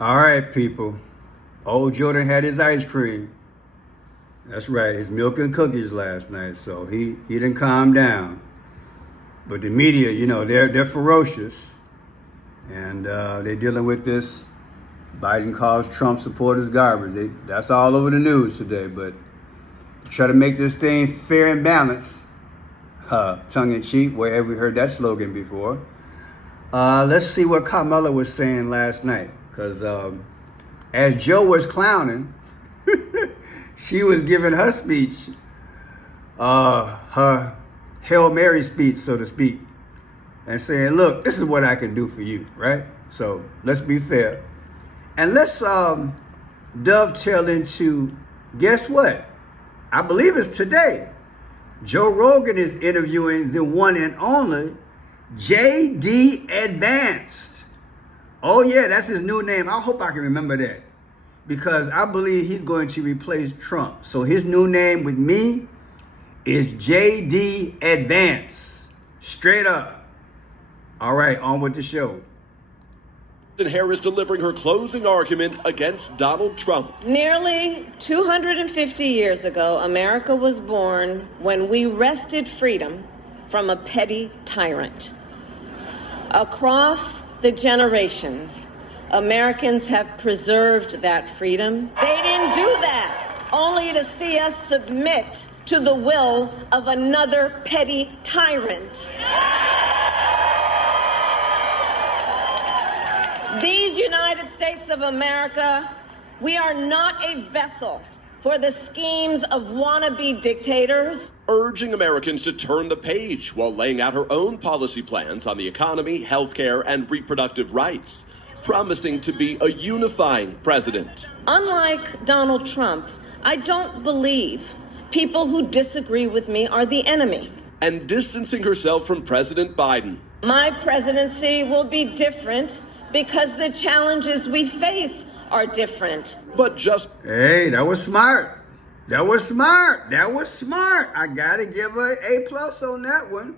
All right, people. Old Jordan had his ice cream. That's right, his milk and cookies last night, so he didn't calm down. But the media, they're ferocious, and they're dealing with this. Biden calls Trump supporters garbage. That's all over the news today. But try to make this thing fair and balanced, tongue in cheek. Where have we heard that slogan before? Let's see what Kamala was saying last night, because as Joe was clowning, she was giving her speech, her Hail Mary speech, so to speak, and saying, look, this is what I can do for you, right? So let's be fair. And let's dovetail into, guess what? I believe it's today. Joe Rogan is interviewing the one and only J.D. Advanced. Oh yeah, that's his new name. I hope I can remember that, because I believe he's going to replace Trump. So his new name with me is J.D. Advance. Straight up. All right, on with the show. Harris delivering her closing argument against Donald Trump. Nearly 250 years ago, America was born when we wrested freedom from a petty tyrant. Across the generations, Americans have preserved that freedom. They didn't do that only to see us submit to the will of another petty tyrant. These United States of America, we are not a vessel for the schemes of wannabe dictators. Urging Americans to turn the page while laying out her own policy plans on the economy, healthcare, and reproductive rights, promising to be a unifying president. Unlike Donald Trump, I don't believe people who disagree with me are the enemy. And distancing herself from President Biden. My presidency will be different because the challenges we face are different. But just... Hey, that was smart. That was smart. That was smart. I gotta give her an A+ on that one.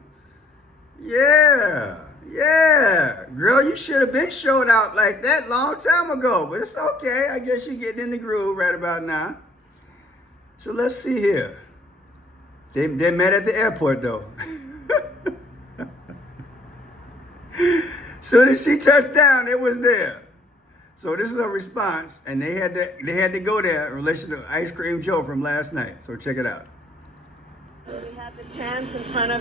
Yeah. Girl, you should have been showed out like that long time ago, but it's okay. I guess you're getting in the groove right about now. So let's see here. They met at the airport though. Soon as she touched down, it was there. So this is a response, and they had to go there in relation to Ice Cream Joe from last night. So check it out. We had the chance in front of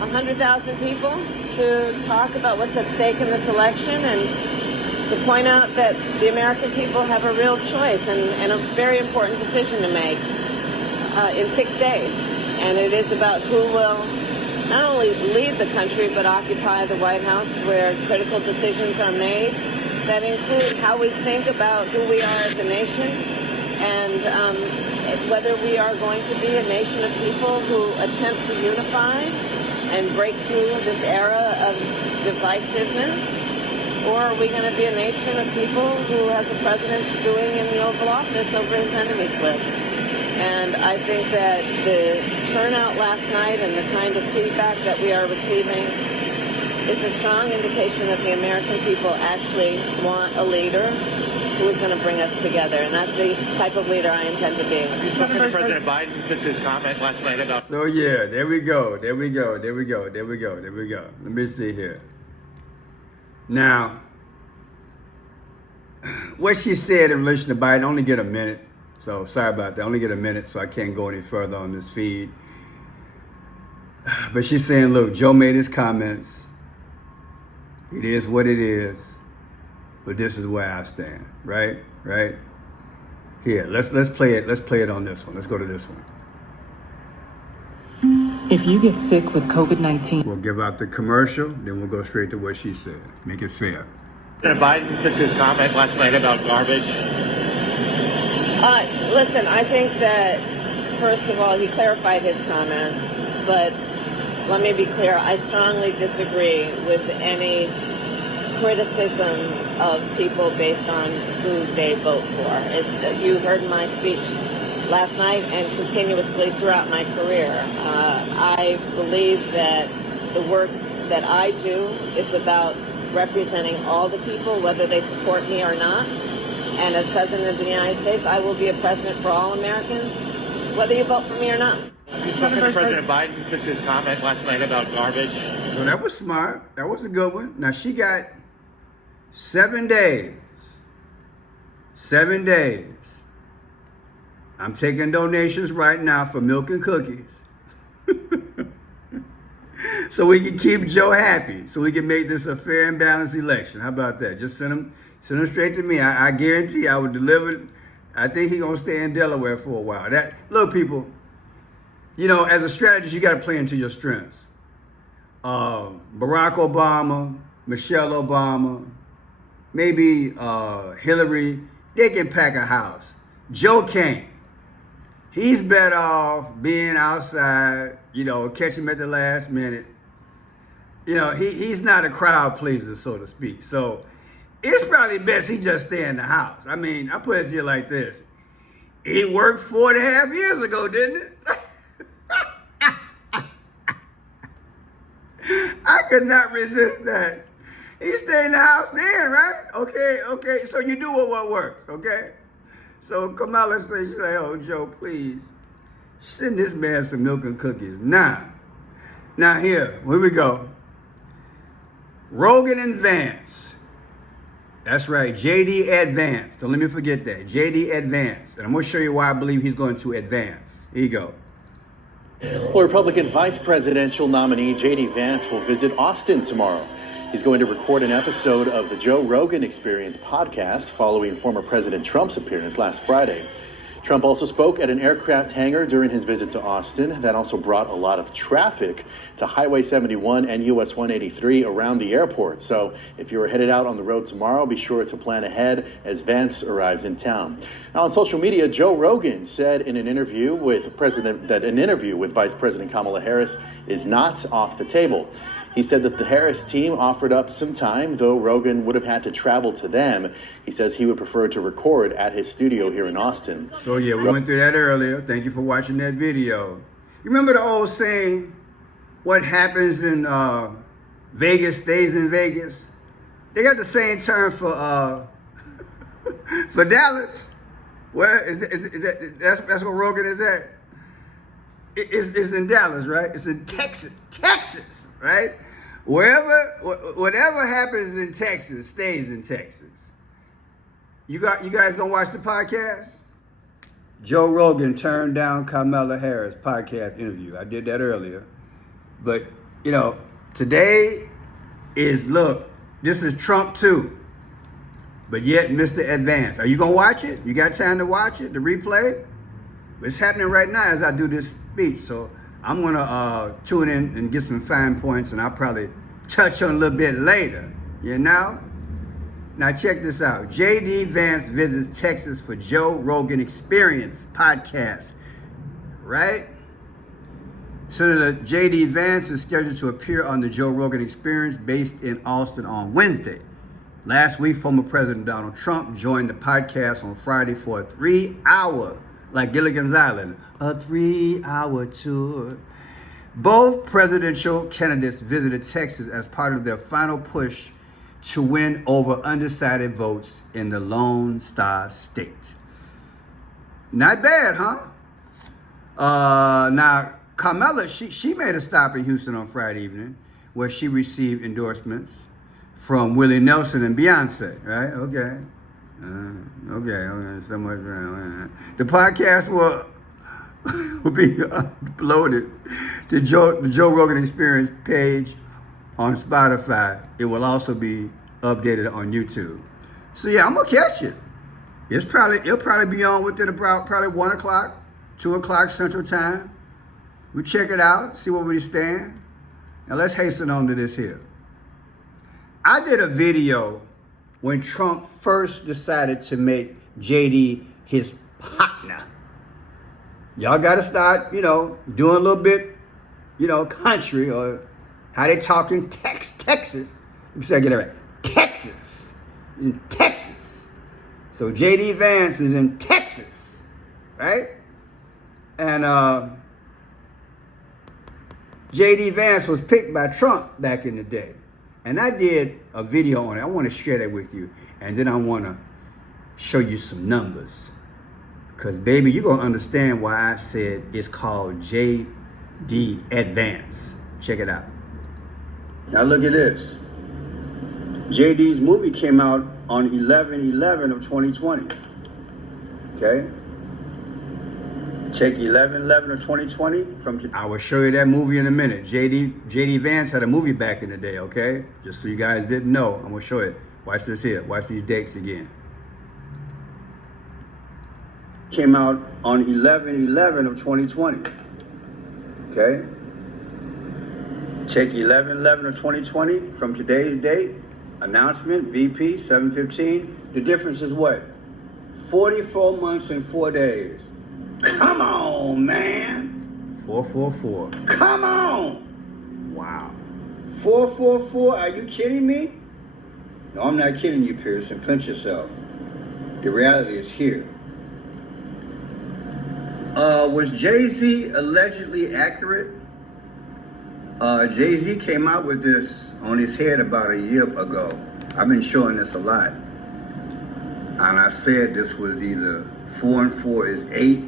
100,000 people to talk about what's at stake in this election and to point out that the American people have a real choice and a very important decision to make in 6 days. And it is about who will not only lead the country, but occupy the White House, where critical decisions are made that include how we think about who we are as a nation and whether we are going to be a nation of people who attempt to unify and break through this era of divisiveness, or are we going to be a nation of people who has the president stewing in the Oval Office over his enemies list. And I think that the turnout last night and the kind of feedback that we are receiving is a strong indication that the American people actually want a leader who is going to bring us together. And that's the type of leader I intend to be. President Biden took his comment last night about... So yeah, there we go. Let me see here. Now, what she said in relation to Biden, only get a minute. So sorry about that. I only get a minute, so I can't go any further on this feed. But she's saying, look, Joe made his comments. It is what it is. But this is where I stand. Right? Here, let's play it. Let's play it on this one. Let's go to this one. If you get sick with COVID-19... We'll give out the commercial, then we'll go straight to what she said. Make it fair. President Biden took his comment last night about garbage. Listen, I think that, first of all, he clarified his comments, but let me be clear, I strongly disagree with any criticism of people based on who they vote for. You heard my speech last night and continuously throughout my career. I believe that the work that I do is about representing all the people, whether they support me or not. And as President of the United States, I will be a president for all Americans, whether you vote for me or not. Have you spoken to President Biden since his comment last night about garbage? So that was smart. That was a good one. Now she got 7 days. 7 days. I'm taking donations right now for milk and cookies. So we can keep Joe happy. So we can make this a fair and balanced election. How about that? Just send them straight to me. I guarantee I would deliver. I think he's gonna stay in Delaware for a while. Look, people, as a strategist, you gotta play into your strengths. Barack Obama, Michelle Obama, maybe Hillary, they can pack a house. Joe can't. He's better off being outside, catch him at the last minute. He's not a crowd pleaser, so to speak. So it's probably best he just stay in the house. I mean, I put it to you like this. It worked 4.5 years ago, didn't it? I could not resist that. He stayed in the house then, right? Okay. So you do what works, okay? So Kamala says, she's like, oh, Joe, please, send this man some milk and cookies. Now here we go. Rogan and Vance. That's right, JD advance. Don't let me forget that. JD advance. And I'm going to show you why I believe he's going to advance. Here you go. Well, Republican vice presidential nominee J.D. Vance will visit Austin tomorrow. He's going to record an episode of the Joe Rogan Experience podcast following former President Trump's appearance last Friday. Trump also spoke at an aircraft hangar during his visit to Austin. That also brought a lot of traffic to Highway 71 and US 183 around the airport. So if you're headed out on the road tomorrow, be sure to plan ahead as Vance arrives in town. Now on social media, Joe Rogan said in an interview with Vice President Kamala Harris is not off the table. He said that the Harris team offered up some time, though Rogan would have had to travel to them. He says he would prefer to record at his studio here in Austin. So yeah, we went through that earlier. Thank you for watching that video. You remember the old saying, what happens in Vegas stays in Vegas? They got the same term for Dallas. Where is that's where Rogan is at? It's in Dallas, right? It's in Texas, right? Whatever happens in Texas stays in Texas. You guys gonna watch the podcast? Joe Rogan turned down Kamala Harris podcast interview. I did that earlier. But, today is, look, this is Trump too. But yet, Mr. Advance. Are you gonna watch it? You got time to watch it, the replay? It's happening right now as I do this speech. So I'm gonna tune in and get some fine points, and I'll probably touch on a little bit later, Now check this out. JD Vance visits Texas for Joe Rogan Experience podcast, right? Senator J.D. Vance is scheduled to appear on the Joe Rogan Experience based in Austin on Wednesday. Last week, former President Donald Trump joined the podcast on Friday for a 3-hour, like Gilligan's Island, a 3-hour tour. Both presidential candidates visited Texas as part of their final push to win over undecided votes in the Lone Star State. Not bad, huh? Now, Kamala, she made a stop in Houston on Friday evening where she received endorsements from Willie Nelson and Beyonce, right? Okay. So much. The podcast will be uploaded to the Joe Rogan Experience page on Spotify. It will also be updated on YouTube. So yeah, I'm gonna catch it. It'll probably be on within about probably 1 o'clock, 2 o'clock Central Time. We check it out, see where we stand. Now let's hasten on to this here. I did a video when Trump first decided to make JD his partner. Y'all got to start, doing a little bit, country, or how they talk in Texas. Let me see if I get it right. Texas. In Texas. So JD Vance is in Texas, right? And JD Vance was picked by Trump back in the day. And I did a video on it. I want to share that with you. And then I want to show you some numbers. Because, baby, you're going to understand why I said it's called JD Advance. Check it out. Now, look at this. JD's movie came out on 11/11 of 2020. Okay? Check 11/11 of 2020 from. I will show you that movie in a minute. JD Vance had a movie back in the day, okay? Just so you guys didn't know, I'm gonna show you. Watch this here. Watch these dates again. Came out on 11/11 of 2020. Okay? Check 11/11 of 2020 from today's date. Announcement, VP, 7/15. The difference is what? 44 months and 4 days. Come on, man. 444. Come on. Wow. 444, are you kidding me? No, I'm not kidding you, Pearson. Pinch yourself. The reality is here. Was Jay-Z allegedly accurate? Jay-Z came out with this on his head about a year ago. I've been showing this a lot. And I said this was either 4 and 4 is 8,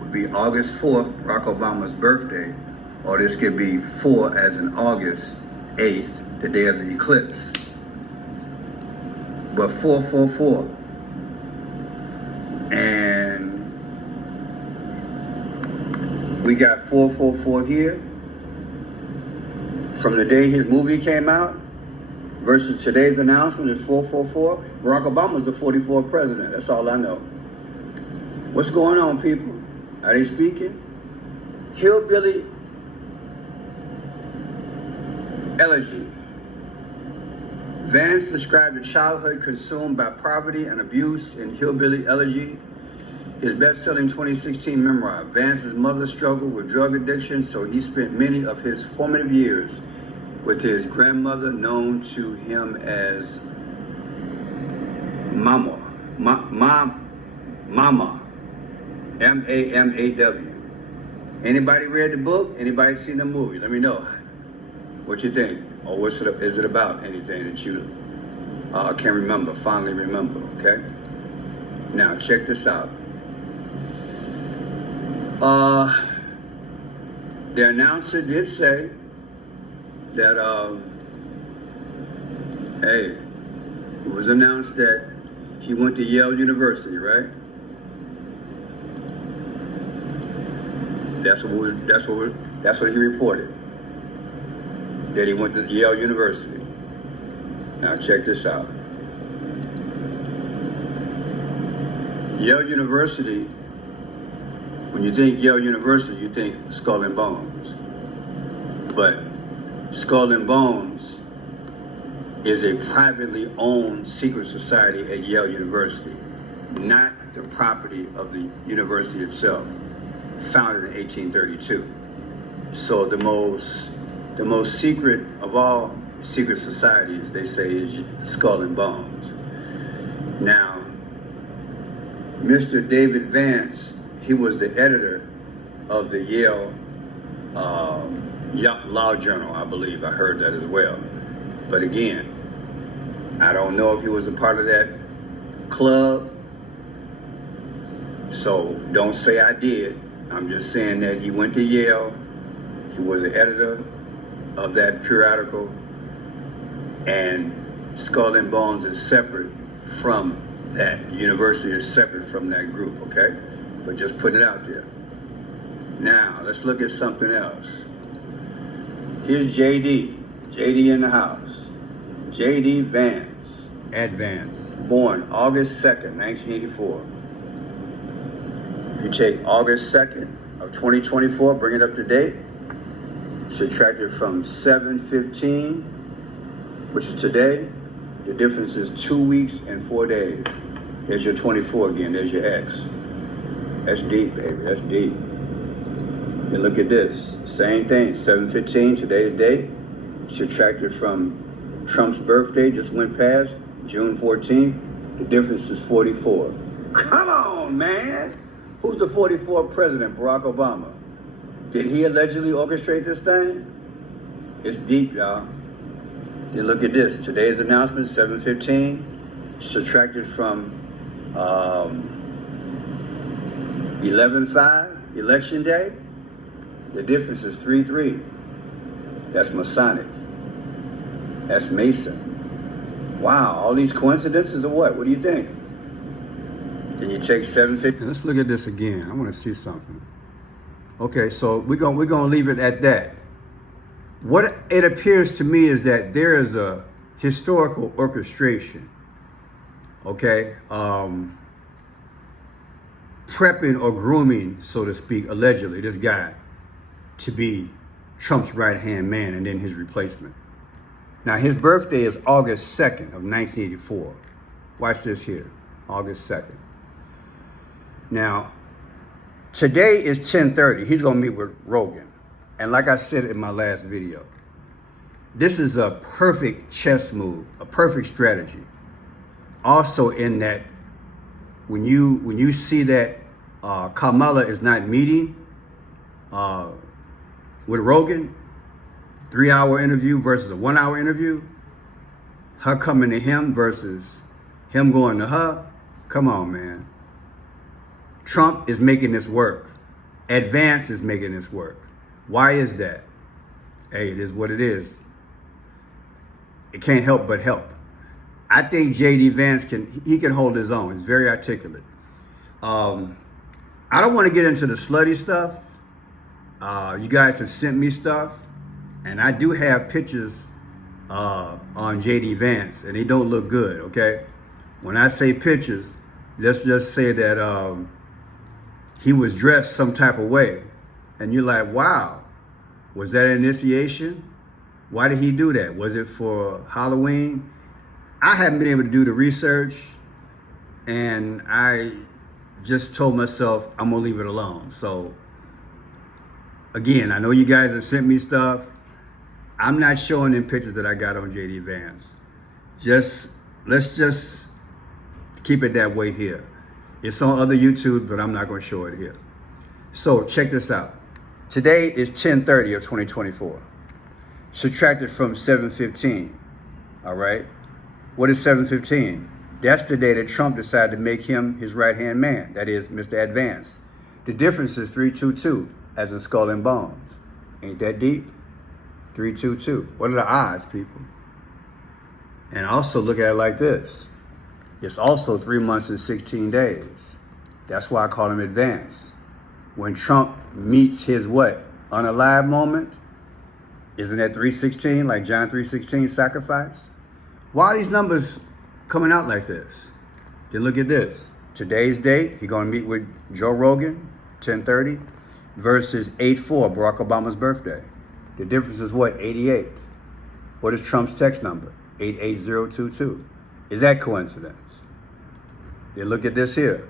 would be August 4th, Barack Obama's birthday, or this could be 4 as in August 8th, the day of the eclipse. But 444. And we got 444 here. From the day his movie came out versus today's announcement is 444. Barack Obama's the 44th president. That's all I know. What's going on, people? Are they speaking? Hillbilly elegy. Vance described a childhood consumed by poverty and abuse in Hillbilly Elegy, his best-selling 2016 memoir. Vance's mother struggled with drug addiction, so he spent many of his formative years with his grandmother, known to him as Mama. Mama. M-A-M-A-W. Anybody read the book? Anybody seen the movie? Let me know what you think. Or is it about anything that you can remember, fondly remember, okay? Now, check this out. The announcer did say that, hey, it was announced that he went to Yale University, right? That's what he reported. That he went to Yale University. Now check this out. Yale University, when you think Yale University, you think Skull and Bones. But Skull and Bones is a privately owned secret society at Yale University, not the property of the university itself, founded in 1832. So the most secret of all secret societies, they say, is Skull and Bones. Now, Mr. David Vance, he was the editor of the Yale Law Journal, I believe. I heard that as well. But again, I don't know if he was a part of that club, so don't say I did. I'm just saying that he went to Yale. He was the editor of that periodical, and Skull and Bones is separate from that. The university is separate from that group, okay? But just put it out there. Now, let's look at something else. Here's JD. JD in the house. JD Vance. Advance. Born August 2nd, 1984. You take August 2nd of 2024, bring it up to date. Subtract it from 7/15, which is today. The difference is 2 weeks and 4 days. There's your 24 again. There's your X. That's deep, baby. That's deep. And look at this. Same thing. 7/15, today's date. Subtract it from Trump's birthday, just went past, June 14th. The difference is 44. Come on, man. Who's the 44th president? Barack Obama. Did he allegedly orchestrate this thing? It's deep, y'all. Then look at this. Today's announcement, 7:15, subtracted from 11:5, election day. The difference is 3-3. That's Masonic. That's Mason. Wow, all these coincidences or what? What do you think? Then you take 7:50. Let's look at this again. I want to see something. Okay, so we're gonna leave it at that. What it appears to me is that there is a historical orchestration. Okay, prepping or grooming, so to speak, allegedly, this guy to be Trump's right-hand man and then his replacement. Now, his birthday is August 2nd of 1984. Watch this here, August 2nd. Now, today is 10:30. He's gonna meet with Rogan. And like I said in my last video, this is a perfect chess move, a perfect strategy. Also in that, when you see that Kamala is not meeting with Rogan, 3-hour interview versus a 1-hour interview, her coming to him versus him going to her, come on, man. Trump is making this work. Vance is making this work. Why is that? Hey, it is what it is. It can't help but help. I think JD Vance can hold his own. He's very articulate. I don't want to get into the slutty stuff. You guys have sent me stuff, and I do have pictures on JD Vance, and they don't look good, okay? When I say pictures, let's just say that he was dressed some type of way, and you're like, wow, was that an initiation? Why did he do that? Was it for Halloween? I haven't been able to do the research, and I just told myself I'm gonna leave it alone. So again, I know you guys have sent me stuff. I'm not showing them pictures that I got on JD Vance. Let's just keep it that way here. It's on other YouTube, but I'm not gonna show it here. So check this out. Today is 10:30 of 2024. Subtracted from 7:15, all right? What is 7:15? That's the day that Trump decided to make him his right-hand man. That is Mr. Vance. The difference is 322, as in skull and bones. Ain't that deep? 322. What are the odds, people? And also look at it like this. It's also 3 months and 16 days. That's why I call him Vance. When Trump meets his what? Unalive moment? Isn't that 3:16, like John 3:16 sacrifice? Why are these numbers coming out like this? Then look at this. Today's date, he's gonna meet with Joe Rogan, 10:30, versus 8/4, Barack Obama's birthday. The difference is what? 88. What is Trump's text number? 88022. Is that coincidence? Then look at this here.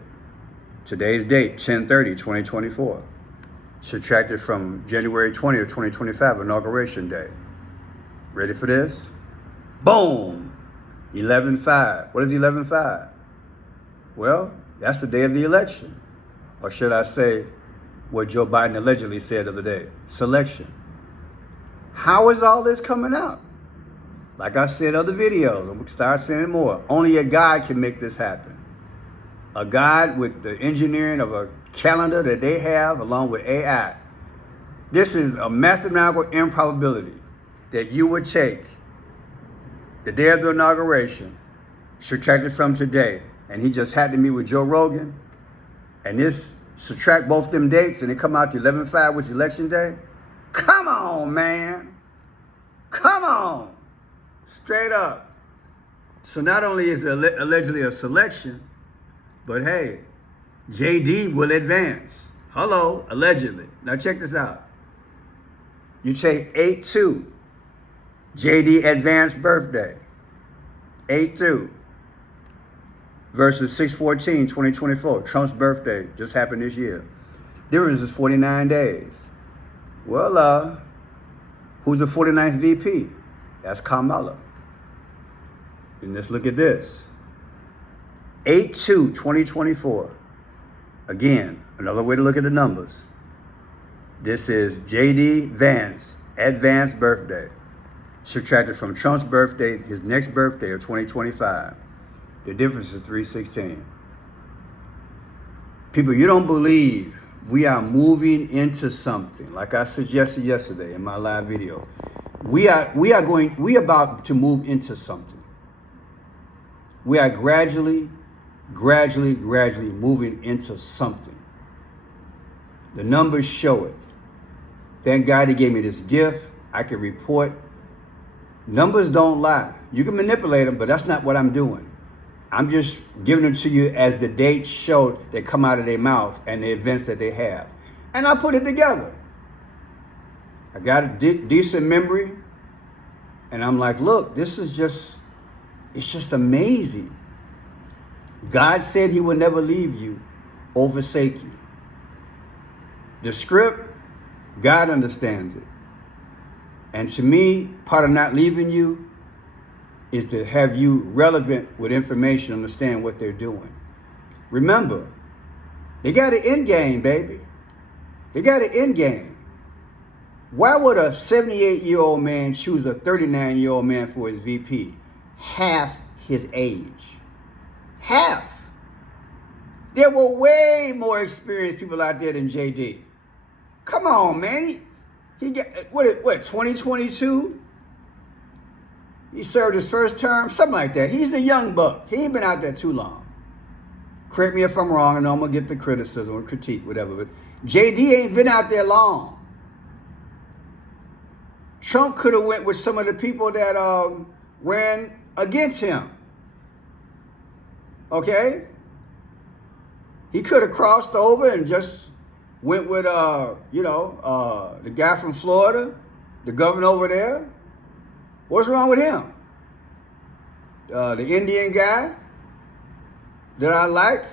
Today's date, 10/30, 2024. Subtracted from January 20th, 2025, Inauguration Day. Ready for this? Boom! 11/5. What is 11/5? Well, that's the day of the election. Or should I say what Joe Biden allegedly said the other day? Selection. How is all this coming out? Like I said in other videos, I'm going to start saying more. Only a God can make this happen. A God with the engineering of a calendar that they have along with AI. This is a mathematical improbability that you would take the day of the inauguration, subtracted from today, and he just had to meet with Joe Rogan, and this subtract both them dates and it come out to 11/5, which is election day. Come on, man. Come on. Straight up. So not only is it allegedly a selection, but hey, JD will advance. Hello, allegedly. Now check this out. You take 8/2, JD advanced birthday. 8/2 versus 6/14, 2024. Trump's birthday just happened this year. Difference is 49 days. Well, who's the 49th VP? That's Kamala. And let's look at this. 8/2, 2024. Again, another way to look at the numbers. This is JD Vance, advanced birthday. subtracted from Trump's birthday, his next birthday of 2025. The difference is 316. People, you don't believe we are moving into something. Like I suggested yesterday in my live video, we about to move into something. We are gradually moving into something. The numbers show it. Thank God he gave me this gift. I can report. Numbers don't lie. You can manipulate them, but that's not what I'm doing. I'm just giving them to you as the dates show that come out of their mouth and the events that they have. And I put it together. I got a decent memory. And I'm like, look, it's just amazing. God said he would never leave you or forsake you. The script, God understands it. And to me, part of not leaving you is to have you relevant with information, understand what they're doing. Remember, they got an end game, baby. They got an end game. Why would a 78-year-old man choose a 39-year-old man for his VP? Half his age. Half. There were way more experienced people out there than JD. Come on, man. He got, what, 2022? He served his first term, something like that. He's a young buck. He ain't been out there too long. Correct me if I'm wrong, and I'm going to get the criticism or critique, whatever. But JD ain't been out there long. Trump could have went with some of the people that ran against him. Okay? He could have crossed over and just went with, the guy from Florida, the governor over there. What's wrong with him? The Indian guy that I like,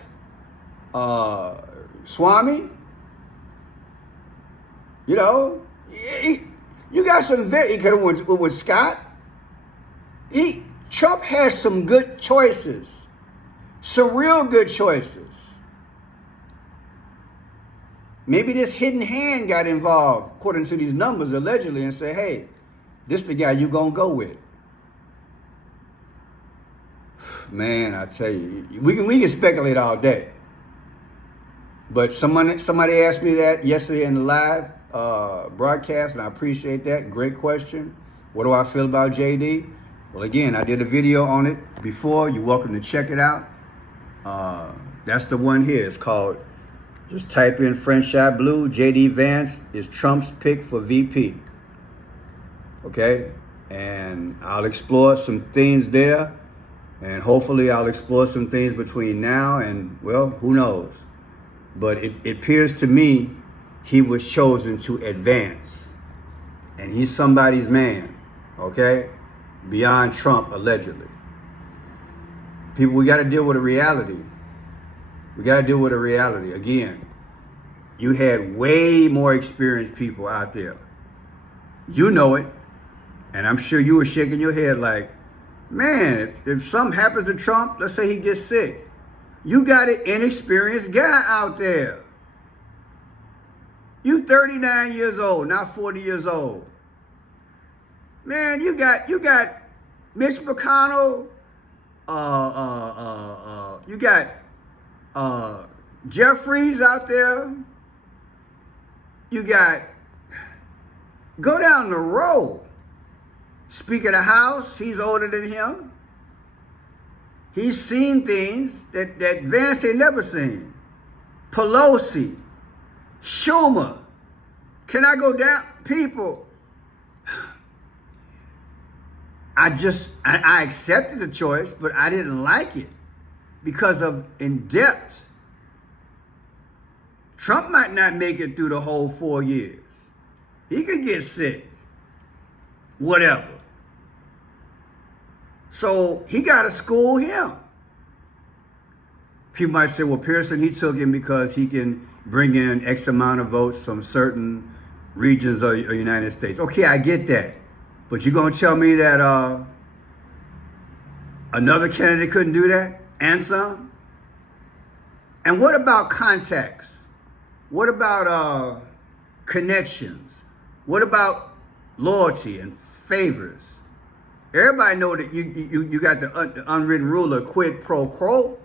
Swami. You know, you got some he could have went with Scott. Trump has some good choices, some real good choices. Maybe this hidden hand got involved, according to these numbers, allegedly, and say, hey, this the guy you gonna go with. Man, I tell you, we can speculate all day. But somebody asked me that yesterday in the live broadcast, and I appreciate that. Great question. What do I feel about JD? Well, again, I did a video on it before. You're welcome to check it out. That's the one here. It's called, just type in French Shot Blue. JD Vance is Trump's pick for VP. Okay? And I'll explore some things there. And hopefully I'll explore some things between now and, well, who knows? But it appears to me he was chosen to advance. And he's somebody's man, okay? Beyond Trump, allegedly. People, we got to deal with a reality. We got to deal with a reality. Again, you had way more experienced people out there. You know it. And I'm sure you were shaking your head like, man, if something happens to Trump, let's say he gets sick, you got an inexperienced guy out there. You 39 years old, not 40 years old. Man, you got Mitch McConnell, you got Jeffries out there. You got, go down the road. Speaker of the House, he's older than him. He's seen things that Vance ain't never seen. Pelosi, Schumer. Can I go down? People, I accepted the choice, but I didn't like it because of in-depth. Trump might not make it through the whole 4 years. He could get sick. Whatever. So he got to school him. People might say, well, Pearson, he took him because he can bring in X amount of votes from certain regions of the United States. Okay, I get that. But you're going to tell me that another candidate couldn't do that? And some? And what about contacts? What about connections? What about loyalty and favors? Everybody know that you got the unwritten rule of quid pro quo.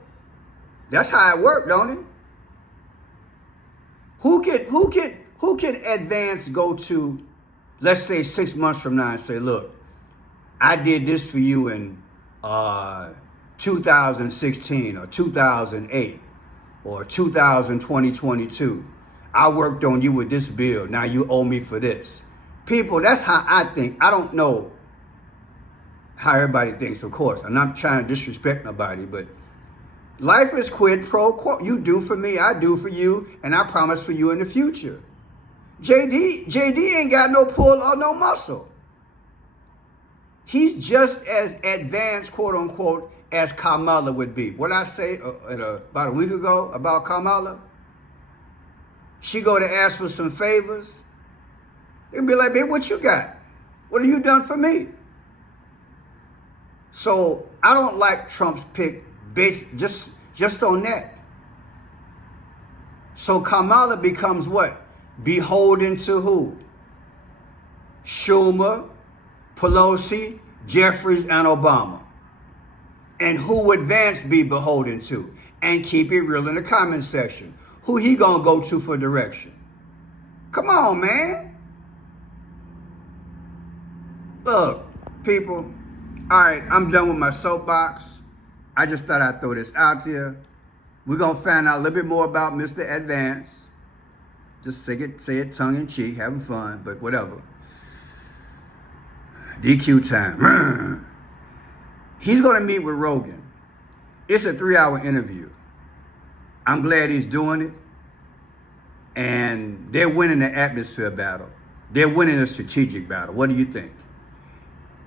That's how it worked, don't it? Who can advance go to, let's say 6 months from now and say, look, I did this for you in 2016 or 2008 or 2022. I worked on you with this bill. Now you owe me for this. People, that's how I think. I don't know how everybody thinks, of course. I'm not trying to disrespect nobody, but life is quid pro quo. You do for me, I do for you, and I promise for you in the future. JD ain't got no pull or no muscle. He's just as advanced, quote unquote, as Kamala would be. What I say about a week ago about Kamala, she go to ask for some favors. They'd be like, babe, what you got? What have you done for me? So I don't like Trump's pick based just on that. So Kamala becomes what? Beholden to who? Schumer, Pelosi, Jeffries, and Obama. And who would Vance be beholden to? And keep it real in the comment section. Who he gonna go to for direction? Come on, man. Look, people. All right, I'm done with my soapbox. I just thought I'd throw this out there. We're gonna find out a little bit more about Mr. Advance. Just say it tongue in cheek, having fun, but whatever. DQ time. He's gonna meet with Rogan. It's a 3-hour interview. I'm glad he's doing it. And they're winning the atmosphere battle. They're winning a strategic battle. What do you think?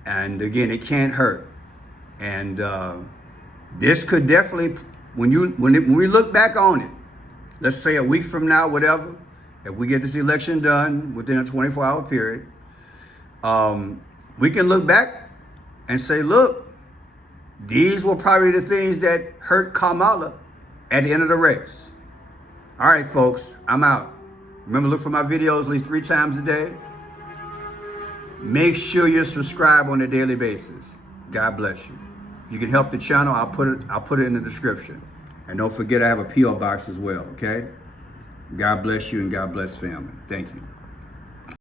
And again, it can't hurt. And this could definitely, when we look back on it, let's say a week from now, whatever, if we get this election done within a 24-hour period, we can look back and say, look, these were probably the things that hurt Kamala at the end of the race. All right, folks, I'm out. Remember, look for my videos at least 3 times a day. Make sure you subscribe on a daily basis. God bless you. If you can help the channel, I'll put it in the description. And don't forget I have a P.O. box as well, okay? God bless you and God bless family. Thank you.